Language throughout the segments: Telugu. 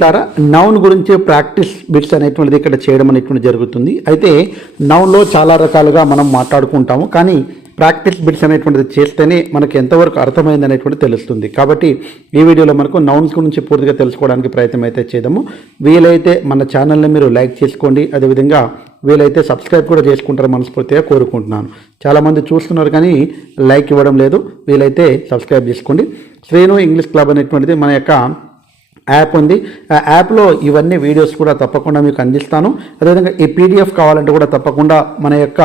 మిట్లారా నౌన్ గురించి ప్రాక్టీస్ బిట్స్ అనేటువంటిది ఇక్కడ చేయడం అనేటువంటి జరుగుతుంది. అయితే నౌన్లో చాలా రకాలుగా మనం మాట్లాడుకుంటాము, కానీ ప్రాక్టీస్ బిట్స్ అనేటువంటిది చేస్తేనే మనకి ఎంతవరకు అర్థమైంది అనేటువంటిది తెలుస్తుంది. కాబట్టి ఈ వీడియోలో మనకు నౌన్స్ గురించి పూర్తిగా తెలుసుకోవడానికి ప్రయత్నం అయితే చేద్దాము. వీలైతే మన ఛానల్ని మీరు లైక్ చేసుకోండి, అదేవిధంగా వీలైతే సబ్స్క్రైబ్ కూడా చేసుకుంటారు మనస్ఫూర్తిగా కోరుకుంటున్నాను. చాలామంది చూస్తున్నారు కానీ లైక్ ఇవ్వడం లేదు. వీలైతే సబ్స్క్రైబ్ చేసుకోండి. శ్రేణు ఇంగ్లీష్ క్లబ్ అనేటువంటిది మన యొక్క యాప్ ఉంది. ఆ యాప్లో ఇవన్నీ వీడియోస్ కూడా తప్పకుండా మీకు అందిస్తాను. అదేవిధంగా ఈ పీడిఎఫ్ కావాలంటే కూడా తప్పకుండా మన యొక్క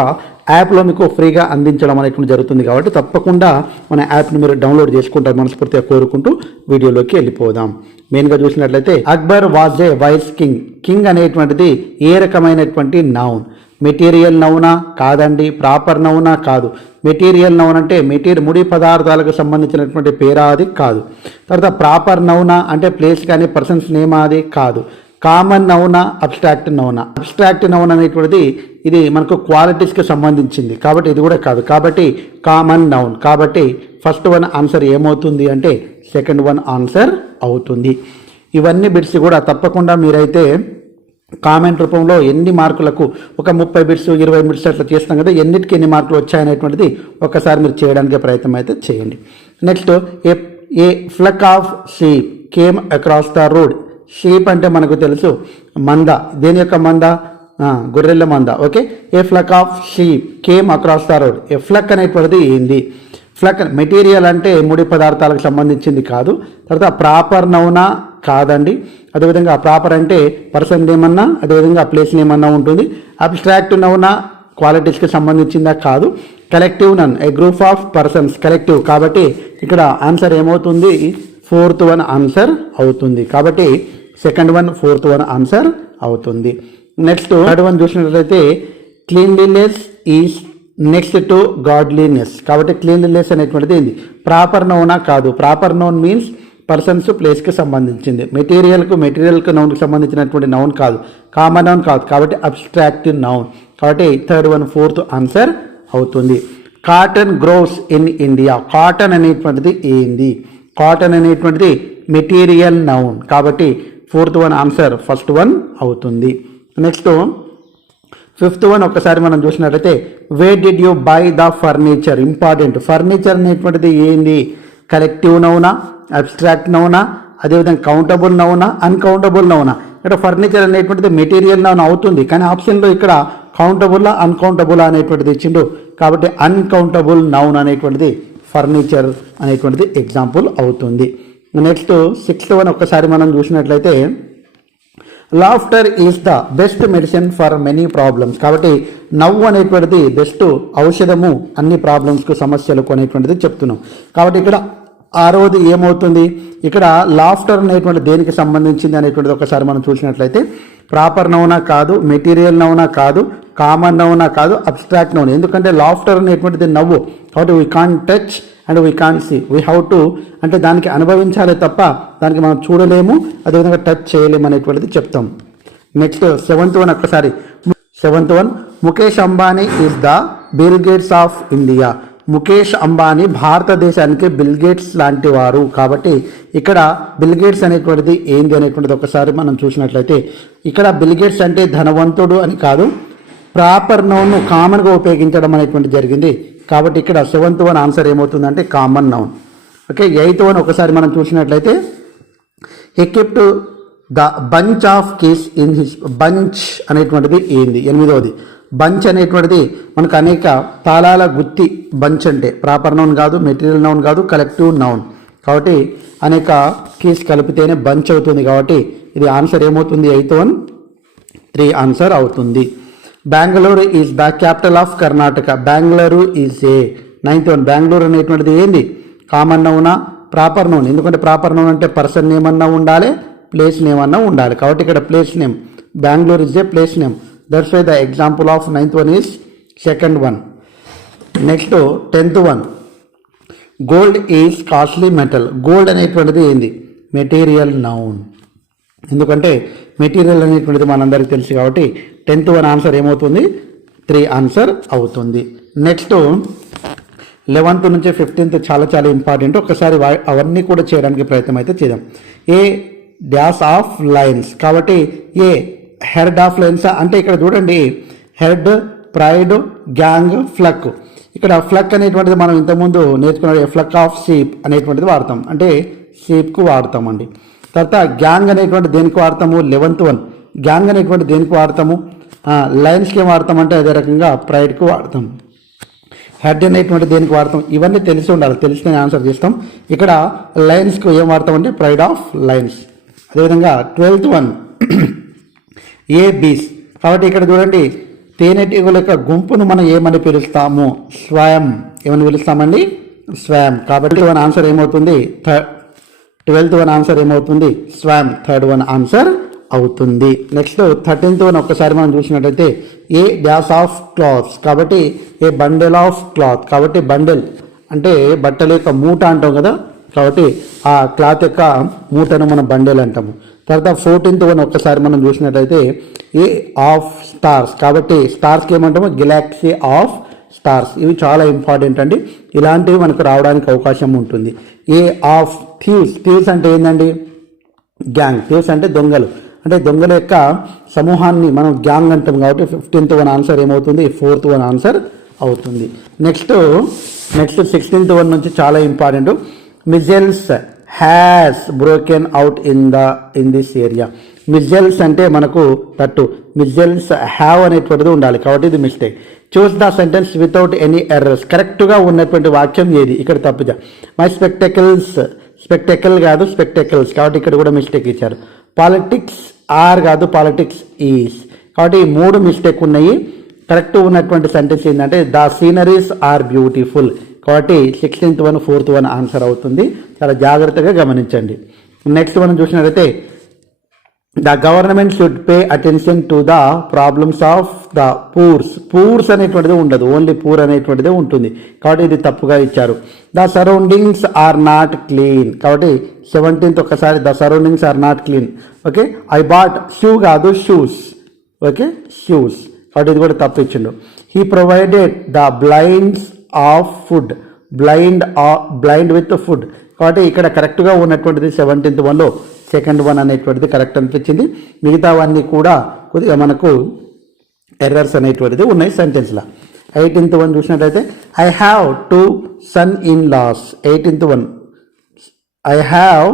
యాప్లో మీకు ఫ్రీగా అందించడం అనేటువంటి జరుగుతుంది. కాబట్టి తప్పకుండా మన యాప్ని మీరు డౌన్లోడ్ చేసుకుంటారు మనస్ఫూర్తిగా కోరుకుంటూ వీడియోలోకి వెళ్ళిపోదాం. మెయిన్గా చూసినట్లయితే Akbar was a wise king. King అనేటువంటిది ఏ రకమైనటువంటి నౌన్? మెటీరియల్ నౌనా? కాదండి. ప్రాపర్ నౌనా? కాదు. మెటీరియల్ నౌన్ అంటే ముడి పదార్థాలకు సంబంధించినటువంటి పేరా? అది కాదు. తర్వాత ప్రాపర్ నౌనా అంటే ప్లేస్ కానీ పర్సన్స్ నేమా? అది కాదు. కామన్ నౌనా? అబ్స్ట్రాక్ట్ నౌనా? అబ్స్ట్రాక్ట్ నౌన్ అనేటువంటిది ఇది మనకు క్వాలిటీస్కి సంబంధించింది, కాబట్టి ఇది కూడా కాదు. కాబట్టి కామన్ నౌన్. కాబట్టి ఫస్ట్ వన్ ఆన్సర్ ఏమవుతుంది అంటే సెకండ్ వన్ ఆన్సర్ అవుతుంది. ఇవన్నీ బిట్స్ కూడా తప్పకుండా మీరైతే కామెంట్ రూపంలో ఎన్ని మార్కులకు ఒక 30 బిట్స్ 20 బిట్స్ అట్లా చేస్తాం కదా, ఎన్నిటికి ఎన్ని మార్కులు వచ్చాయనేటువంటిది ఒకసారి మీరు చేయడానికి ప్రయత్నం అయితే చేయండి. Next A fluke of sheep came across the road. Sheep అంటే మనకు తెలుసు మంద. దేని యొక్క మంద? గొర్రెల మంద. Okay. A fluke of sheep came across the road. A fluke అనేటువంటిది ఏంది? ఫ్లక్ మెటీరియల్ అంటే ముడి పదార్థాలకు సంబంధించింది కాదు. తర్వాత ప్రాపర్ నౌనా? కాదండి. అదేవిధంగా ప్రాపర్ అంటే పర్సన్ నేమన్నా, అదేవిధంగా ప్లేస్ నేమన్నా ఉంటుంది. అబ్స్ట్రాక్ట్ నౌనా? క్వాలిటీస్కి సంబంధించిందా? కాదు. Collective noun A group of persons. Collective. కాబట్టి ఇక్కడ ఆన్సర్ ఏమవుతుంది? ఫోర్త్ వన్ ఆన్సర్ అవుతుంది. కాబట్టి second one fourth one answer అవుతుంది. నెక్స్ట్ థర్డ్ వన్ చూసినట్లయితే cleanliness is next to godliness. కాబట్టి క్లీన్లీనెస్ అనేటువంటిది ఏంది? ప్రాపర్ నౌనా? కాదు. ప్రాపర్ నౌన్ మీన్స్ పర్సన్స్ ప్లేస్కి సంబంధించింది. మెటీరియల్కి నౌన్కి సంబంధించినటువంటి నౌన్ కాదు. కామన్ నౌన్ కాదు. కాబట్టి అబ్స్ట్రాక్ట్ నౌన్. కాబట్టి థర్డ్ వన్ ఫోర్త్ ఆన్సర్ అవుతుంది. Cotton gross in India. Cotton అనేటువంటిది ఏంది? కాటన్ అనేటువంటిది మెటీరియల్ నౌన్. కాబట్టి fourth one answer first one అవుతుంది. నెక్స్ట్ ఫిఫ్త్ వన్ ఒకసారి మనం చూసినట్లయితే where did you by the furniture. Important. Furniture అనేటువంటిది ఏంది? కలెక్టివ్ నౌనా? అబ్స్ట్రాక్ట్ నౌనా? అదేవిధంగా కౌంటబుల్ నౌనా? అన్కౌంటబుల్ నౌనా? ఇక్కడ ఫర్నిచర్ అనేటువంటిది మెటీరియల్ నౌన్ అవుతుంది, కానీ ఆప్షన్లో ఇక్కడ కౌంటబుల్లా అన్కౌంటబుల్ అనేటువంటిది ఇచ్చిండు. కాబట్టి అన్కౌంటబుల్ నౌన్ అనేటువంటిది ఫర్నిచర్ అనేటువంటిది ఎగ్జాంపుల్ అవుతుంది. నెక్స్ట్ సిక్స్త్ వన్ ఒక్కసారి మనం చూసినట్లయితే laughter is the best medicine for many problems. కాబట్టి నవ్వు అనేటువంటిది బెస్ట్ ఔషధము అన్ని ప్రాబ్లమ్స్కు, సమస్యలకు అనేటువంటిది చెప్తున్నాం. కాబట్టి ఇక్కడ ఆరోది ఏమవుతుంది? ఇక్కడ లాఫ్టర్ అనేటువంటి దేనికి సంబంధించింది అనేటువంటిది ఒకసారి మనం చూసినట్లయితే ప్రాపర్ నౌనా? కాదు. మెటీరియల్ నౌనా? కాదు. కామన్ నౌనా? కాదు. Abstract noun. ఎందుకంటే లాఫ్టర్ అనేటువంటిది నవ్వు, కాబట్టి we can't touch and we can't see. We have to అంటే దానికి అనుభవించాలి తప్ప దానికి మనం చూడలేము, అదేవిధంగా టచ్ చేయలేము అనేటువంటిది చెప్తాం. నెక్స్ట్ సెవెంత్ వన్ ఒక్కసారి. Seventh one Mukesh Ambani is the bill gates of India. Mukesh Ambani భారతదేశానికి బిల్ గేట్స్ లాంటి వారు. కాబట్టి ఇక్కడ బిల్ గేట్స్ అనేటువంటిది ఏంది అనేటువంటిది ఒకసారి మనం చూసినట్లయితే ఇక్కడ బిల్ గేట్స్ అంటే ధనవంతుడు అని కాదు, ప్రాపర్ నౌన్ను కామన్గా ఉపయోగించడం అనేటువంటి జరిగింది. కాబట్టి ఇక్కడ సెవెంత్ వన్ ఆన్సర్ ఏమవుతుందంటే common noun. Okay. Eighth one ఒకసారి మనం చూసినట్లయితే he kept the bunch of keys in his. Bunch అనేటువంటిది ఏంది? ఎనిమిదవది. బంచ్ అనేటువంటిది మనకు అనేక తాళాల గుత్తి. బంచ్ అంటే ప్రాపర్ నౌన్ కాదు, మెటీరియల్ నౌన్ కాదు, కలెక్టివ్ నౌన్. కాబట్టి అనేక కీస్ కలిపితేనే బంచ్ అవుతుంది. కాబట్టి ఇది ఆన్సర్ ఏమవుతుంది? ఎయిత్ వన్ 3 ఆన్సర్ అవుతుంది. Bengaluru is the capital of Karnataka. Bengaluru is a. Ninth one Bengaluru అనేటువంటిది ఏంది? కామన్ నౌనా? Proper noun. ఎందుకంటే ప్రాపర్ నౌన్ అంటే పర్సన్ నేమ్ అన్నా ఉండాలి, ప్లేస్ నేమ్ అన్నా ఉండాలి. కాబట్టి ఇక్కడ place name. Bengaluru is a place name. That's why the example of ninth one is second one. Next 10th one gold is costly metal. Gold అనేటువంటిది ఏంది? Material noun. ఎందుకంటే మెటీరియల్ అనేటువంటిది మనందరికీ తెలుసు. కాబట్టి 10th వన్ ఆన్సర్ ఏమవుతుంది? 3 ఆన్సర్ అవుతుంది. నెక్స్ట్ 11th నుంచి 15th చాలా చాలా ఇంపార్టెంట్. ఒకసారి అవన్నీ కూడా చేయడానికి ప్రయత్నం అయితే చేద్దాం. ఏ డాష్ ఆఫ్ లైన్స్. కాబట్టి ఏ హెడ్ ఆఫ్ లైన్స్ అంటే ఇక్కడ చూడండి హెడ్, ప్రైడ్, గ్యాంగ్, ఫ్లక్. ఇక్కడ ఫ్లక్ అనేటువంటిది మనం ఇంతకుముందు నేర్చుకున్న ఫ్లక్ ఆఫ్ షీప్ అనేటువంటిది వాడతాం, అంటే షీప్కు వాడతామండి. తర్వాత గ్యాంగ్ అనేటువంటి దేనికి వాడతాము, 11th వన్. గ్యాంగ్ అనేటువంటి దేనికి వాడతాము, లైన్స్కి ఏం వాడతామంటే అదే రకంగా ప్రైడ్కు వాడతాం. హెడ్ అనేటువంటి దేనికి వాడతాం, ఇవన్నీ తెలిసి ఉండాలి, తెలిస్తే ఆన్సర్ చేస్తాం. ఇక్కడ లైన్స్కు ఏం వాడతామంటే ప్రైడ్ ఆఫ్ లైన్స్. అదేవిధంగా 12th వన్ ఏ బీస్. కాబట్టి ఇక్కడ చూడండి తేనెటీగల యొక్క గుంపును మనం ఏమని పిలుస్తాము, స్వయం. ఏమని పిలుస్తామండి, స్వయం. కాబట్టి వన్ ఆన్సర్ ఏమవుతుంది, 12th వన్ ఆన్సర్ ఏమవుతుంది, స్వయం. 3rd వన్ ఆన్సర్ అవుతుంది. నెక్స్ట్ 13th వన్ ఒక్కసారి మనం చూసినట్టయితే ఏ డాష్ ఆఫ్ క్లాత్స్. కాబట్టి ఏ బండెల్ ఆఫ్ క్లాత్. కాబట్టి బండెల్ అంటే బట్టల యొక్క మూట అంటాం కదా, కాబట్టి ఆ క్లాత్ యొక్క మూటను మనం బండెల్ అంటాము. తర్వాత 14th వన్ ఒక్కసారి మనం చూసినట్టయితే ఏ ఆఫ్ స్టార్స్. కాబట్టి స్టార్స్కి ఏమంటాము, గెలాక్సీ ఆఫ్ స్టార్స్. ఇవి చాలా ఇంపార్టెంట్ అండి, ఇలాంటివి మనకు రావడానికి అవకాశం ఉంటుంది. ఏ ఆఫ్ థీవ్స్. థీవ్స్ అంటే ఏంటండి, గ్యాంగ్. థీవ్స్ అంటే దొంగలు, అంటే దొంగల యొక్క సమూహాన్ని మనం గ్యాంగ్ అంటాం. కాబట్టి 15th వన్ ఆన్సర్ ఏమవుతుంది, 4th వన్ ఆన్సర్ అవుతుంది. నెక్స్ట్ 16th వన్ నుంచి చాలా important. Missiles has broken out in this area. Missiles అంటే మనకు తట్టు, మిజైల్స్ హ్యావ్ అనేటువంటిది ఉండాలి, కాబట్టి ఇది mistake. Choose the sentence without any errors. కరెక్ట్గా ఉన్నటువంటి వాక్యం ఏది, ఇక్కడ తప్పుదా. మై స్పెక్టకల్స్, స్పెక్టకల్ కాదు స్పెక్టకల్స్, కాబట్టి ఇక్కడ కూడా మిస్టేక్ ఇచ్చారు. పాలిటిక్స్ ఆర్ కాదు పాలిటిక్స్ ఈస్, కాబట్టి ఈ 3 మిస్టేక్ ఉన్నాయి. కరెక్ట్ ఉన్నటువంటి సెంటెన్స్ ఏంటంటే ద సీనరీస్ ఆర్ బ్యూటిఫుల్. కాబట్టి 16th one 4th one answer అవుతుంది. చాలా జాగ్రత్తగా గమనించండి. నెక్స్ట్ మనం చూసినట్లయితే the government should pay attention to the problems of the poors. Poors అనేటువంటిది ఉండదు, ఓన్లీ పూర్ అనేటువంటిదే ఉంటుంది, కాబట్టి ఇది తప్పుగా ఇచ్చారు. The surroundings are not clean. కాబట్టి 17th ఒక్కసారి the surroundings are not clean. Okay, I bought shoe కాదు షూస్. ఓకే, షూస్, కాబట్టి ఇది కూడా తప్పు ఇచ్చిండు. He provided the blinds of food. Blind with food. కాబట్టి ఇక్కడ కరెక్ట్గా ఉన్నటువంటిది 17th వన్లో 2nd వన్ అనేటువంటిది కరెక్ట్ అనిపించింది. మిగతావన్నీ కూడా కొద్దిగా మనకు ఎర్రర్స్ అనేటువంటిది ఉన్నాయి సెంటెన్స్లో. 18th వన్ చూసినట్లయితే I have 2 son in laws. 18th one I have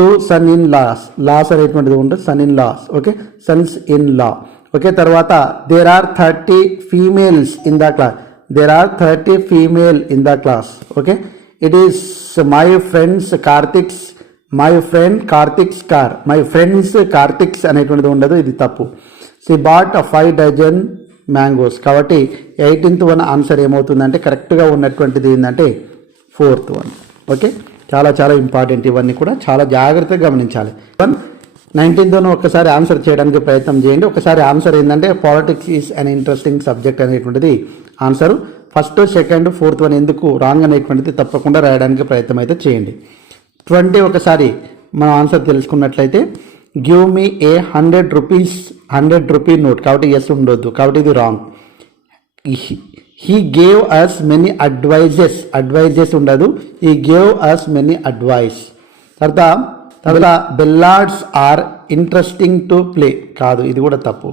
2 son in laws. Laws అనేటువంటిది ఉంటుంది, son in laws. Okay, sons in law. Okay, తర్వాత there are 30 females in the class. There are 30 female in the class. Okay, it is my friends Karthik's, my friend Karthik's car. My friends Karthik's అనేటువంటిది ఉండదు, ఇది తప్పు. She bought 5 dozen mangoes. కాబట్టి 18th వన్ ఆన్సర్ ఏమవుతుందంటే కరెక్ట్గా ఉన్నటువంటిది ఏంటంటే 4th వన్. ఓకే, చాలా చాలా ఇంపార్టెంట్, ఇవన్నీ కూడా చాలా జాగ్రత్తగా గమనించాలి. 19th వన్ ఒక్కసారి ఆన్సర్ చేయడానికి ప్రయత్నం చేయండి. ఒకసారి ఆన్సర్ ఏంటంటే politics is an interesting subject అనేటువంటిది answer. 1st, 2nd, 4th one ఎందుకు రాంగ్ అనేటువంటిది తప్పకుండా రాయడానికి ప్రయత్నం అయితే చేయండి. 20 ఒకసారి మనం ఆన్సర్ తెలుసుకున్నట్లయితే give me a 100 rupees 100 rupee note. కాబట్టి ఎస్ ఉండొద్దు, కాబట్టి ఇది wrong. He gave us many advices ఉండదు, he gave us many advice. తర్వాత billiards are interesting to play కాదు, ఇది కూడా తప్పు.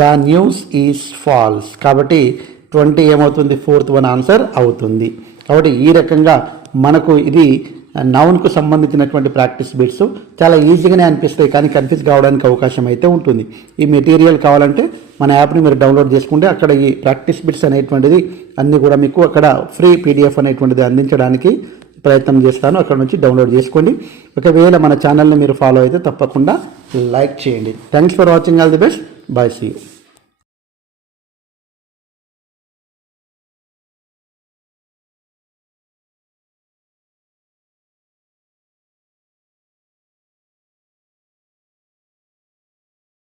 The news is false. కాబట్టి 20 ఏమవుతుంది, 4th వన్ ఆన్సర్ అవుతుంది. కాబట్టి ఈ రకంగా మనకు ఇది నౌన్కు సంబంధించినటువంటి ప్రాక్టీస్ బిట్స్ చాలా ఈజీగానే అనిపిస్తాయి, కానీ కన్ఫ్యూజ్ కావడానికి అవకాశం అయితే ఉంటుంది. ఈ మెటీరియల్ కావాలంటే మన యాప్ని మీరు డౌన్లోడ్ చేసుకుంటే అక్కడ ఈ ప్రాక్టీస్ బిట్స్ అనేటువంటిది అన్నీ కూడా మీకు అక్కడ ఫ్రీ PDF అనేటువంటిది అందించడానికి ప్రయత్నం చేస్తాను, అక్కడ నుంచి డౌన్లోడ్ చేసుకోండి. ఒకవేళ మన ఛానల్ని మీరు ఫాలో అయితే తప్పకుండా లైక్ చేయండి. Thanks for watching. All the best. Bye, see you.